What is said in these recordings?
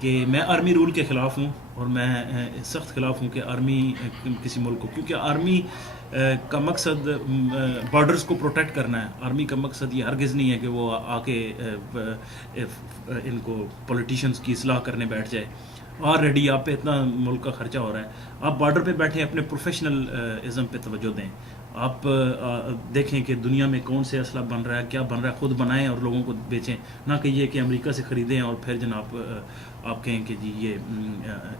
کہ میں army role کے خلاف ہوں، اور میں سخت خلاف ہوں کہ آرمی کسی ملک کو، کیونکہ آرمی کا مقصد بارڈرز کو پروٹیکٹ کرنا ہے. آرمی کا مقصد یہ ہرگز نہیں ہے کہ وہ آ کے ان کو پولیٹیشینز کی اصلاح کرنے بیٹھ جائے. آلریڈی آپ پہ اتنا ملک کا خرچہ ہو رہا ہے، آپ بارڈر پہ بیٹھے اپنے پروفیشنل ازم پہ توجہ دیں. آپ دیکھیں کہ دنیا میں کون سے اسلحہ بن رہا ہے، کیا بن رہا ہے، خود بنائیں اور لوگوں کو بیچیں. نہ کہ یہ کہ امریکہ سے خریدیں اور پھر جناب آپ کہیں کہ جی یہ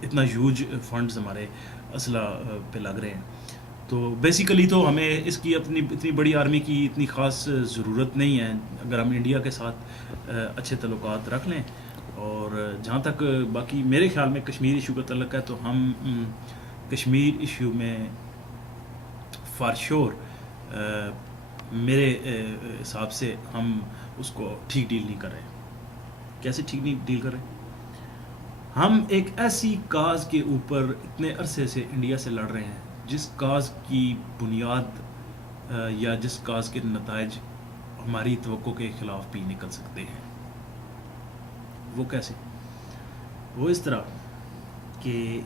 اتنا ہیوج فنڈز ہمارے اسلحہ پہ لگ رہے ہیں. تو بیسیکلی تو ہمیں اس کی اپنی اتنی بڑی آرمی کی اتنی خاص ضرورت نہیں ہے اگر ہم انڈیا کے ساتھ اچھے تعلقات رکھ لیں. اور جہاں تک باقی میرے خیال میں کشمیر ایشو کا تعلق ہے تو ہم کشمیر ایشو میں فار شور میرے حساب سے ہم اس کو ٹھیک ڈیل نہیں کر رہے. کیسے ٹھیک نہیں ڈیل کر رہے؟ ہم ایک ایسی کاز کے اوپر اتنے عرصے سے انڈیا سے لڑ رہے ہیں جس کاز کی بنیاد یا جس کاز کے نتائج ہماری توقع کے خلاف بھی نکل سکتے ہیں. وہ کیسے؟ وہ اس طرح کہ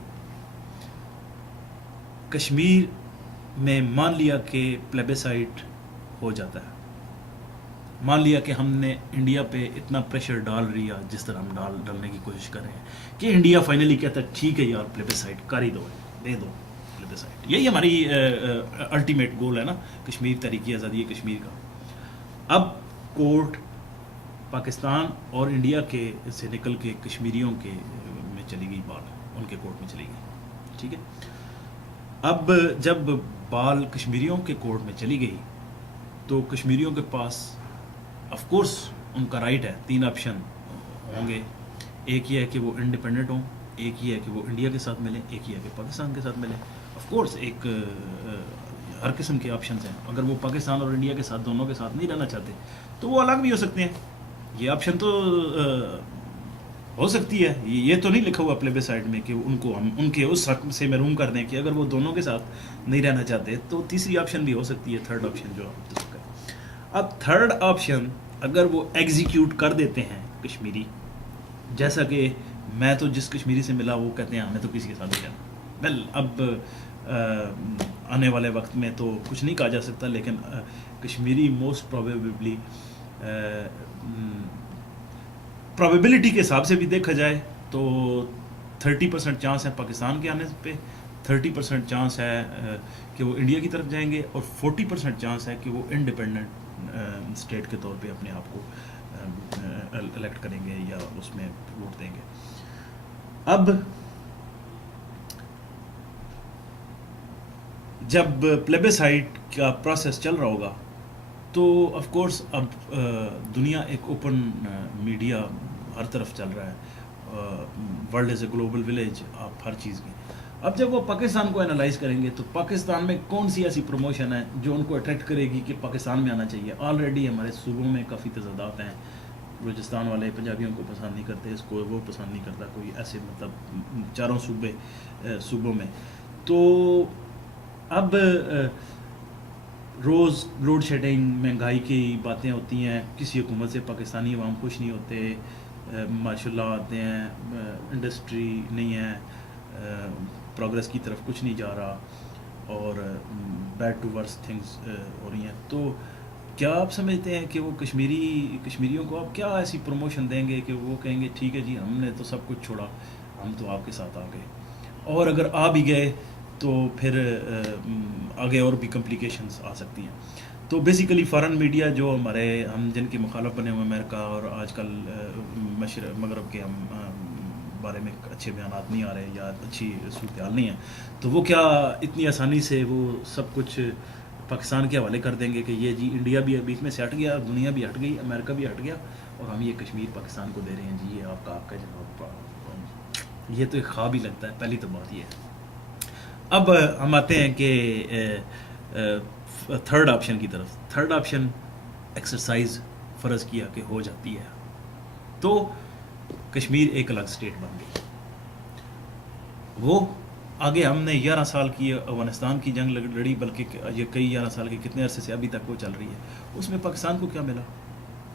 کشمیر میں مان لیا کہ پلیبیسائٹ ہو جاتا ہے، مان لیا کہ ہم نے انڈیا پہ اتنا پریشر ڈال رہا جس طرح ہم ڈالنے کی کوشش کر رہے ہیں کہ انڈیا فائنلی کہتا ہے ٹھیک ہے یار پلیبیسائٹ کر ہی دو، دے دو پلیبیسائٹ. یہی ہماری الٹیمیٹ گول ہے نا کشمیر تحریک آزادی کشمیر کا. اب کورٹ پاکستان اور انڈیا کے سے نکل کے کشمیریوں کے میں چلی گئی بال، ان کے کورٹ میں چلی گئی. ٹھیک ہے، اب جب بال کشمیریوں کے کورٹ میں چلی گئی تو کشمیریوں کے پاس آف کورس ان کا رائٹ ہے، 3 آپشن ہوں گے. ایک یہ ہے کہ وہ انڈیپینڈنٹ ہوں، ایک یہ ہے کہ وہ انڈیا کے ساتھ ملیں، ایک یہ ہے کہ پاکستان کے ساتھ ملیں. آف کورس ایک ہر قسم کے آپشنز ہیں. اگر وہ پاکستان اور انڈیا کے ساتھ دونوں کے ساتھ نہیں رہنا چاہتے تو وہ الگ بھی ہو سکتے ہیں. یہ آپشن تو ہو سکتی ہے. یہ تو نہیں لکھا ہوا پلیبیسائٹ میں کہ ان کو ہم ان کے اس حق سے محروم کر دیں کہ اگر وہ دونوں کے ساتھ نہیں رہنا چاہتے تو تیسری آپشن بھی ہو سکتی ہے، تھرڈ آپشن جو آپ ڈسکس کریں. اب تھرڈ آپشن اگر وہ ایگزیکیوٹ کر دیتے ہیں کشمیری، جیسا کہ میں تو جس کشمیری سے ملا وہ کہتے ہیں ہمیں تو کسی کے ساتھ نہیں رہنا. ویل اب آنے والے وقت میں تو کچھ نہیں کہا جا سکتا، لیکن کشمیری موسٹ پروبیبلٹی کے حساب سے بھی دیکھا جائے تو 30% چانس ہے پاکستان کے آنے پہ، 30% چانس ہے کہ وہ انڈیا کی طرف جائیں گے، اور 40% چانس ہے کہ وہ انڈیپینڈنٹ اسٹیٹ کے طور پہ اپنے آپ کو الیکٹ کریں گے یا اس میں ووٹ دیں گے. اب جب پلیبیسائٹ کا پروسیس چل رہا ہوگا تو آف کورس اب دنیا ایک اوپن میڈیا ہر طرف چل رہا ہے، world is a global village آپ ہر چیز کی. اب جب وہ پاکستان کو انالائز کریں گے تو پاکستان میں کون سی ایسی پروموشن ہے جو ان کو اٹریکٹ کرے گی کہ پاکستان میں آنا چاہیے. آلریڈی ہمارے صوبوں میں کافی تضادات ہیں. بلوچستان والے پنجابیوں کو پسند نہیں کرتے، اس کو وہ پسند نہیں کرتا، کوئی ایسے مطلب چاروں صوبوں میں. تو اب روز لوڈ شیڈنگ، مہنگائی کی باتیں ہوتی ہیں، کسی حکومت سے پاکستانی عوام خوش نہیں ہوتے. ماشاء اللہ آتے ہیں، انڈسٹری نہیں ہے، پروگریس کی طرف کچھ نہیں جا رہا، اور بیڈ ٹو ورس تھنگس ہو رہی ہیں. تو کیا آپ سمجھتے ہیں کہ وہ کشمیریوں کو آپ کیا ایسی پروموشن دیں گے کہ وہ کہیں گے ٹھیک ہے جی ہم نے تو سب کچھ چھوڑا، ہم تو آپ کے ساتھ آ گئے. اور اگر آ بھی گئے تو پھر آگے اور بھی کمپلیکیشنز آ سکتی ہیں. تو بیسیکلی فارن میڈیا جو ہمارے ہم جن کے مخالف بنے ہوئے امریکہ اور آج کل مغرب کے ہم بارے میں اچھے بیانات نہیں آ رہے یا اچھی صورتحال نہیں ہے، تو وہ کیا اتنی آسانی سے وہ سب کچھ پاکستان کے حوالے کر دیں گے کہ یہ جی انڈیا بھی بیچ میں سے ہٹ گیا، دنیا بھی ہٹ گئی، امریکہ بھی ہٹ گیا، اور ہم یہ کشمیر پاکستان کو دے رہے ہیں جی یہ آپ کا جناب. یہ تو ایک خواب ہی لگتا ہے. پہلی تو بات یہ ہے. اب ہم آتے ہیں کہ تھرڈ آپشن کی طرف. تھرڈ آپشن ایکسرسائز فرض کیا کہ ہو جاتی ہے تو کشمیر ایک الگ اسٹیٹ بن گئی. وہ آگے ہم نے 11 سال کی افغانستان کی جنگ لڑی، بلکہ یہ کئی 11 سال کے کتنے عرصے سے ابھی تک وہ چل رہی ہے. اس میں پاکستان کو کیا ملا؟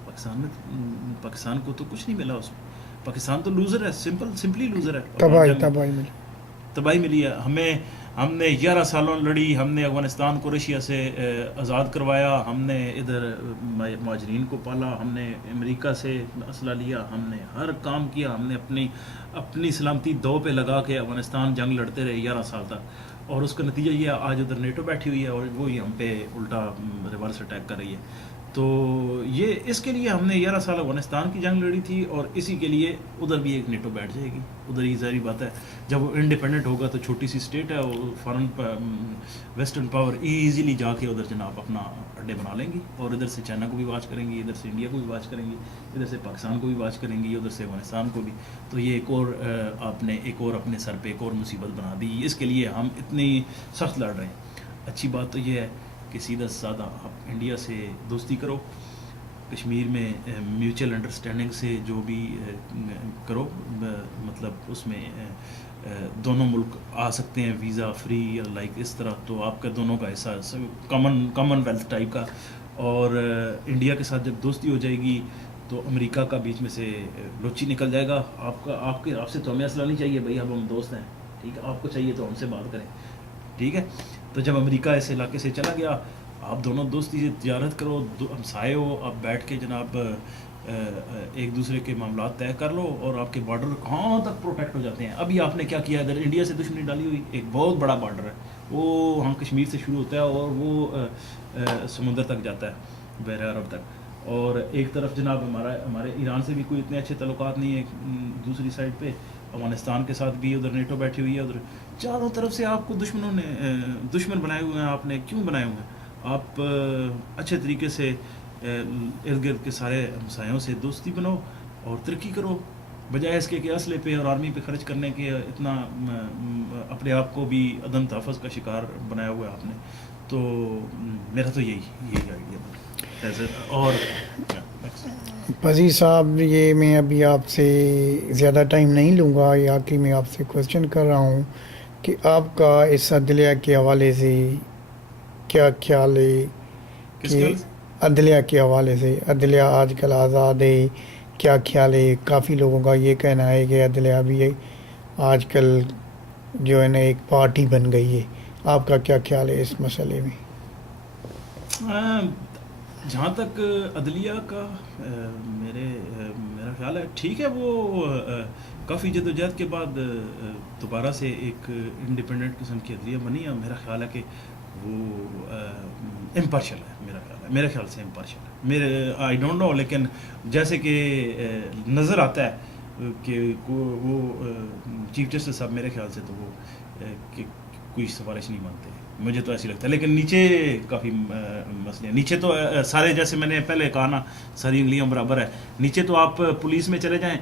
پاکستان کو تو کچھ نہیں ملا. اس میں پاکستان تو لوزر ہے, سمپلی لوزر ہے. تباہی ملی ہے ہمیں. ہم نے 11 سالوں لڑی, ہم نے افغانستان کو رشیا سے آزاد کروایا, ہم نے ادھر مہاجرین کو پالا, ہم نے امریکہ سے اسلحہ لیا, ہم نے ہر کام کیا, ہم نے اپنی سلامتی دو پہ لگا کے افغانستان جنگ لڑتے رہے 11 سال تک, اور اس کا نتیجہ یہ آج ادھر نیٹو بیٹھی ہوئی ہے اور وہی ہم پہ الٹا ریورس اٹیک کر رہی ہے. تو یہ اس کے لیے ہم نے 11 سال افغانستان کی جنگ لڑی تھی, اور اسی کے لیے ادھر بھی ایک نیٹو بیٹھ جائے گی. ادھر ہی ظاہری بات ہے جب وہ انڈیپینڈنٹ ہوگا تو چھوٹی سی اسٹیٹ ہے, وہ فارن ویسٹرن پاور ایزیلی جا کے ادھر جناب اپنا اڈے بنا لیں گی, اور ادھر سے چائنا کو بھی واچ کریں گی, ادھر سے انڈیا کو بھی واچ کریں گی, ادھر سے پاکستان کو بھی واچ کریں گی, ادھر سے افغانستان کو بھی. تو یہ ایک اور اپنے سر پہ ایک اور مصیبت بنا دی. اس کے لیے ہم اتنی سخت لڑ رہے ہیں. اچھی بات تو یہ ہے کہ سیدھا سادہ آپ انڈیا سے دوستی کرو, کشمیر میں میوچل انڈرسٹینڈنگ سے جو بھی کرو, مطلب اس میں دونوں ملک آ سکتے ہیں ویزا فری لائک اس طرح, تو آپ کا دونوں کا حصہ کامن ویلتھ ٹائپ کا. اور انڈیا کے ساتھ جب دوستی ہو جائے گی تو امریکہ کا بیچ میں سے لوچی نکل جائے گا. آپ سے تو ہمیں اسلحہ نہیں چاہیے بھائی, اب ہم دوست ہیں, ٹھیک ہے, آپ کو چاہیے تو ہم سے بات کریں, ٹھیک ہے. تو جب امریکہ اس علاقے سے چلا گیا, آپ دونوں دوستی سے تجارت کرو, ہمسائے ہو, آپ بیٹھ کے جناب ایک دوسرے کے معاملات طے کر لو, اور آپ کے بارڈر کہاں تک پروٹیکٹ ہو جاتے ہیں. ابھی آپ نے کیا کیا, ادھر انڈیا سے دشمنی ڈالی ہوئی, ایک بہت بڑا بارڈر ہے وہ ہم کشمیر سے شروع ہوتا ہے اور وہ سمندر تک جاتا ہے, بحر عرب تک. اور ایک طرف جناب ہمارے ایران سے بھی کوئی اتنے اچھے تعلقات نہیں ہے, دوسری سائڈ پہ افغانستان کے ساتھ بھی ادھر نیٹو بیٹھی ہوئی ہے. ادھر چاروں طرف سے آپ کو دشمنوں نے دشمن بنائے ہوئے ہیں. آپ نے کیوں بنائے ہوئے ہیں؟ آپ اچھے طریقے سے ارد گرد کے سارے ہمسایوں سے دوستی بناؤ اور ترقی کرو, بجائے اس کے کہ اسلحے پہ اور آرمی پہ خرچ کرنے کے اتنا اپنے آپ کو بھی عدم تحفظ کا شکار بنایا ہوا ہے آپ نے. تو میرا تو یہی آئیڈیا. اور پذیر صاحب, یہ میں ابھی آپ سے زیادہ ٹائم نہیں لوں گا, یا کہ میں آپ سے کوشچن کر رہا ہوں کہ آپ کا اس عدلیہ کے حوالے سے کیا خیال ہے, کہ عدلیہ کے حوالے سے, عدلیہ آج کل آزاد ہے, کیا خیال ہے؟ کافی لوگوں کا یہ کہنا ہے کہ عدلیہ بھی آج کل جو ہے نا ایک پارٹی بن گئی ہے. آپ کا کیا خیال ہے اس مسئلے میں؟ جہاں تک عدلیہ کا میرا خیال ہے ٹھیک ہے, وہ کافی جدوجہد کے بعد دوبارہ سے ایک انڈیپینڈنٹ قسم کی عدلیہ بنی ہے. میرا خیال ہے کہ وہ امپارشل ہے, میرے خیال سے امپارشل ہے. آئی ڈونٹ نو, لیکن جیسے کہ نظر آتا ہے کہ وہ چیف جسٹس صاحب میرے خیال سے تو وہ کوئی سفارش نہیں مانتے, مجھے تو ایسی لگتا ہے. لیکن نیچے کافی مسئلے ہیں. نیچے تو سارے, جیسے میں نے پہلے کہا نا, ساری انگلیاں برابر ہے. نیچے تو آپ پولیس میں چلے جائیں,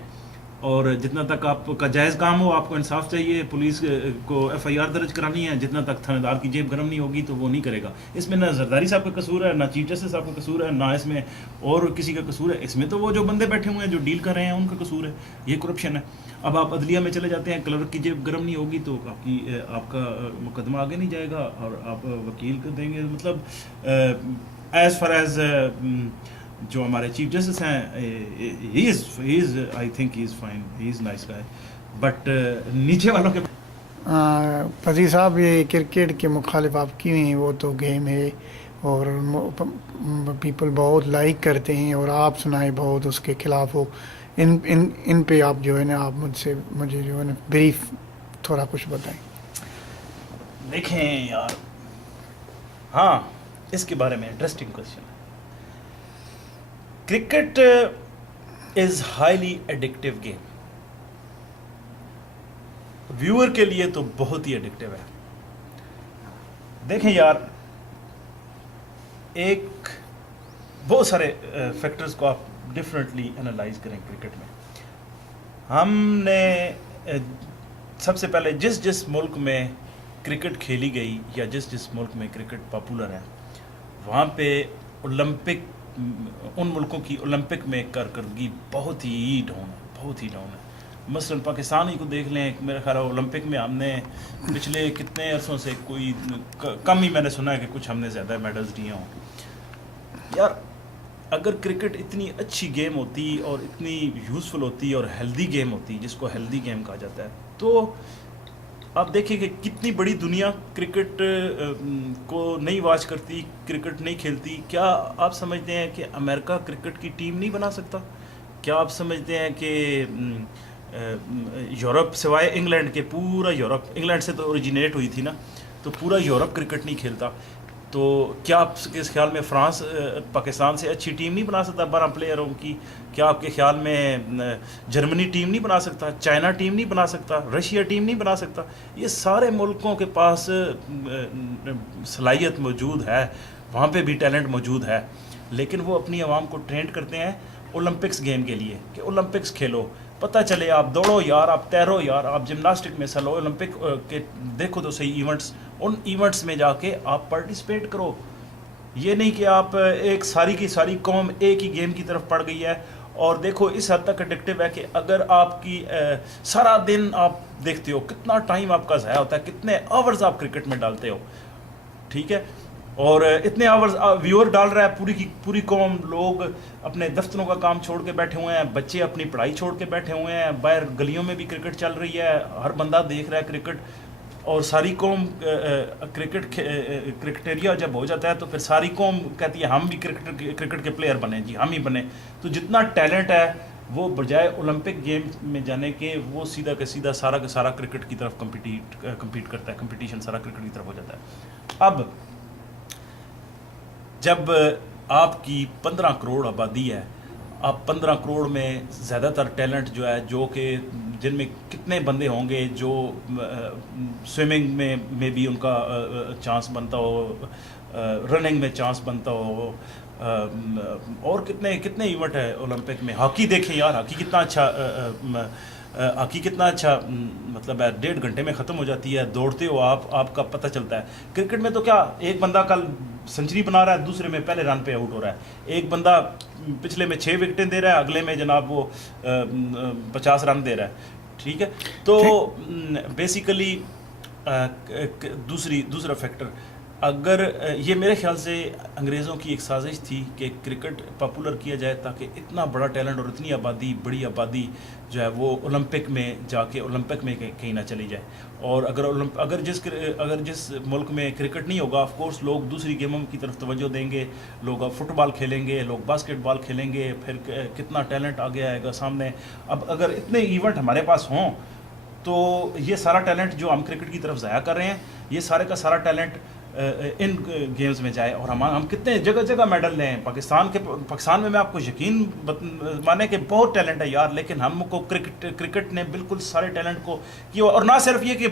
اور جتنا تک آپ کا جائز کام ہو, آپ کو انصاف چاہیے, پولیس کو ایف آئی آر درج کرانی ہے, جتنا تک تھانے دار کی جیب گرم نہیں ہوگی تو وہ نہیں کرے گا. اس میں نہ زرداری صاحب کا قصور ہے, نہ چیف جسٹس صاحب کا قصور ہے, نہ اس میں اور کسی کا قصور ہے. اس میں تو وہ جو بندے بیٹھے ہوئے ہیں جو ڈیل کر رہے ہیں ان کا قصور ہے, یہ کرپشن ہے. اب آپ عدلیہ میں چلے جاتے ہیں, کلرک کی جیب گرم نہیں ہوگی تو آپ کا مقدمہ آگے نہیں جائے گا, اور آپ وکیل کو دیں گے. مطلب ایز فار ایز جو ہمارے چیف جسٹس ہیں, I think he is fine, he is nice guy, but نیچے والوں کے پذیر صاحب, یہ کرکٹ کے مخالف آپ کیوں ہیں؟ وہ تو گیم ہے اور پیپل بہت لائک کرتے ہیں, اور آپ سنائیں بہت اس کے خلاف ہو. ان پہ آپ جو ہے نا, آپ مجھے جو ہے نا بریف تھوڑا کچھ بتائیں. دیکھیں یار, ہاں اس کے بارے میں انٹرسٹنگ کوشچن ہے. Cricket is highly addictive game, viewer کے لیے تو بہت ہی ایڈکٹیو ہے. دیکھیں یار, ایک بہت سارے فیکٹرز کو آپ ڈفرینٹلی انالائز کریں کرکٹ میں. ہم نے سب سے پہلے جس ملک میں کرکٹ کھیلی گئی, یا جس ملک میں کرکٹ پاپولر ہے, وہاں پہ ان ملکوں کی اولمپک میں کارکردگی بہت ہی ڈاؤن ہے. مثلاً پاکستان ہی کو دیکھ لیں, میرا خیال ہے اولمپک میں ہم نے پچھلے کتنے عرصوں سے کم ہی میں نے سنا ہے کہ کچھ ہم نے زیادہ میڈلز دیے ہوں. یار اگر کرکٹ اتنی اچھی گیم ہوتی اور اتنی یوزفل ہوتی اور ہیلدی گیم ہوتی, جس کو ہیلدی گیم کہا جاتا ہے, تو آپ دیکھیں کہ کتنی بڑی دنیا کرکٹ کو نہیں واچ کرتی, کرکٹ نہیں کھیلتی. کیا آپ سمجھتے ہیں کہ امریکہ کرکٹ کی ٹیم نہیں بنا سکتا؟ کیا آپ سمجھتے ہیں کہ یورپ سوائے انگلینڈ کے, پورا یورپ, انگلینڈ سے تو اوریجنیٹ ہوئی تھی نا, تو پورا یورپ کرکٹ نہیں کھیلتا؟ تو کیا آپ کے خیال میں فرانس پاکستان سے اچھی ٹیم نہیں بنا سکتا 12 پلیئروں کی؟ کیا آپ کے خیال میں جرمنی ٹیم نہیں بنا سکتا, چائنا ٹیم نہیں بنا سکتا, رشیا ٹیم نہیں بنا سکتا؟ یہ سارے ملکوں کے پاس صلاحیت موجود ہے, وہاں پہ بھی ٹیلنٹ موجود ہے, لیکن وہ اپنی عوام کو ٹرینڈ کرتے ہیں اولمپکس گیم کے لیے کہ اولمپکس کھیلو, پتہ چلے, آپ دوڑو یار, آپ تیرو یار, آپ جمناسٹک میں حصہ لو, اولمپک کے دیکھو تو صحیح ایونٹس, ان ایونٹس میں جا کے آپ پارٹیسپیٹ کرو. یہ نہیں کہ آپ ایک ساری کی ساری قوم ایک ہی گیم کی طرف پڑ گئی ہے. اور دیکھو اس حد تک ایڈکٹیو ہے کہ اگر آپ کی سارا دن آپ دیکھتے ہو, کتنا ٹائم آپ کا ضائع ہوتا ہے, کتنے آورز آپ کرکٹ میں ڈالتے ہو, ٹھیک ہے, اور اتنے آورز ویور ڈال رہا ہے پوری کی پوری قوم, لوگ اپنے دفتروں کا کام چھوڑ کے بیٹھے ہوئے ہیں, بچے اپنی پڑھائی چھوڑ کے بیٹھے ہوئے ہیں, باہر گلیوں میں بھی کرکٹ چل رہی ہے, ہر بندہ دیکھ رہا ہے کرکٹ, اور ساری قوم کرکٹیریا جب ہو جاتا ہے تو پھر ساری قوم کہتی ہے ہم بھی کرکٹ کے پلیئر بنیں, جی ہم ہی بنیں. تو جتنا ٹیلنٹ ہے وہ بجائے اولمپک گیم میں جانے کے, وہ سیدھا کا سیدھا سارا کا سارا کرکٹ کی طرف کمپیٹ کرتا ہے, کمپٹیشن سارا کرکٹ کی طرف ہو جاتا ہے. اب جب آپ کی 15 کروڑ آبادی ہے, آپ 15 کروڑ میں زیادہ تر ٹیلنٹ جو ہے, جو کہ جن میں کتنے بندے ہوں گے جو سوئمنگ میں بھی ان کا چانس بنتا ہو, رننگ میں چانس بنتا ہو, اور کتنے کتنے ایونٹ ہے اولمپک میں. ہاکی دیکھیں یار, ہاکی کتنا اچھا مطلب ہے, 1.5 گھنٹے میں ختم ہو جاتی ہے, دوڑتے ہو آپ کا پتہ چلتا ہے. کرکٹ میں تو کیا, ایک بندہ کل سنچری بنا رہا ہے, دوسرے میں پہلے رن پہ آؤٹ ہو رہا ہے, ایک بندہ پچھلے میں 6 وکٹیں دے رہا ہے, اگلے میں جناب وہ 50 رن دے رہا ہے, ٹھیک ہے. تو بیسیکلی دوسرا فیکٹر, اگر یہ میرے خیال سے انگریزوں کی ایک سازش تھی کہ کرکٹ پاپولر کیا جائے تاکہ اتنا بڑا ٹیلنٹ اور اتنی آبادی, بڑی آبادی جو ہے وہ اولمپک میں جا کے اولمپک میں کہیں نہ چلی جائے. اور اگر جس ملک میں کرکٹ نہیں ہوگا, آف کورس لوگ دوسری گیموں کی طرف توجہ دیں گے, لوگ اب فٹ بال کھیلیں گے, لوگ باسکٹ بال کھیلیں گے, پھر کتنا ٹیلنٹ آگے آئے گا سامنے. اب اگر اتنے ایونٹ ہمارے پاس ہوں تو یہ سارا ٹیلنٹ جو ہم کرکٹ کی طرف ضائع کر رہے ہیں, یہ سارے کا سارا ٹیلنٹ ان گیمز میں جائے, اور ہم کتنے جگہ جگہ میڈل لیں. پاکستان میں آپ کو یقین مانے کہ بہت ٹیلنٹ ہے یار, لیکن ہم کو کرکٹ نے بالکل سارے ٹیلنٹ کو کیا. اور نہ صرف یہ کہ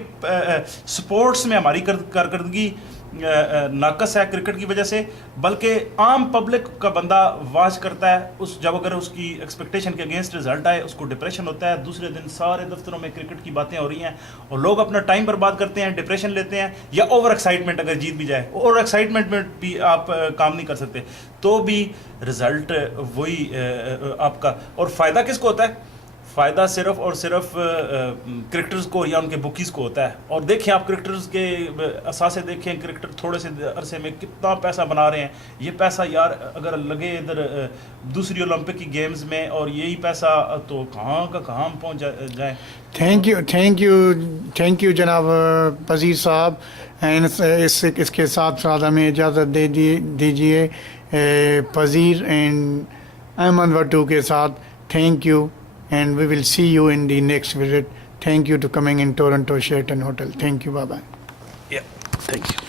سپورٹس میں ہماری کارکردگی ناقص ہے کرکٹ کی وجہ سے, بلکہ عام پبلک کا بندہ واچ کرتا ہے, جب اگر اس کی ایکسپیکٹیشن کے اگینسٹ رزلٹ آئے اس کو ڈپریشن ہوتا ہے. دوسرے دن سارے دفتروں میں کرکٹ کی باتیں ہو رہی ہیں اور لوگ اپنا ٹائم برباد کرتے ہیں, ڈپریشن لیتے ہیں, یا اوور ایکسائٹمنٹ اگر جیت بھی جائے, اوور ایکسائٹمنٹ میں بھی آپ کام نہیں کر سکتے, تو بھی رزلٹ وہی آپ کا. اور فائدہ کس کو ہوتا ہے؟ فائدہ صرف اور صرف کرکٹرز کو یا ان کے بکیز کو ہوتا ہے. اور دیکھیں آپ کرکٹرز کے اثاثے دیکھیں, کرکٹر تھوڑے سے عرصے میں کتنا پیسہ بنا رہے ہیں. یہ پیسہ یار اگر لگے ادھر دوسری اولمپک کی گیمز میں, اور یہی پیسہ تو کہاں کا کہاں ہم پہنچ جائیں. تھینک یو جناب پذیر صاحب. اس کے ساتھ ساتھ ہمیں اجازت دے دیجیے پذیر اینڈ احمد وٹو کے ساتھ. Thank you. And we will see you in the next visit. Thank you to coming in Toronto Sheraton Hotel. Thank you. Bye-bye. Yeah, thank you.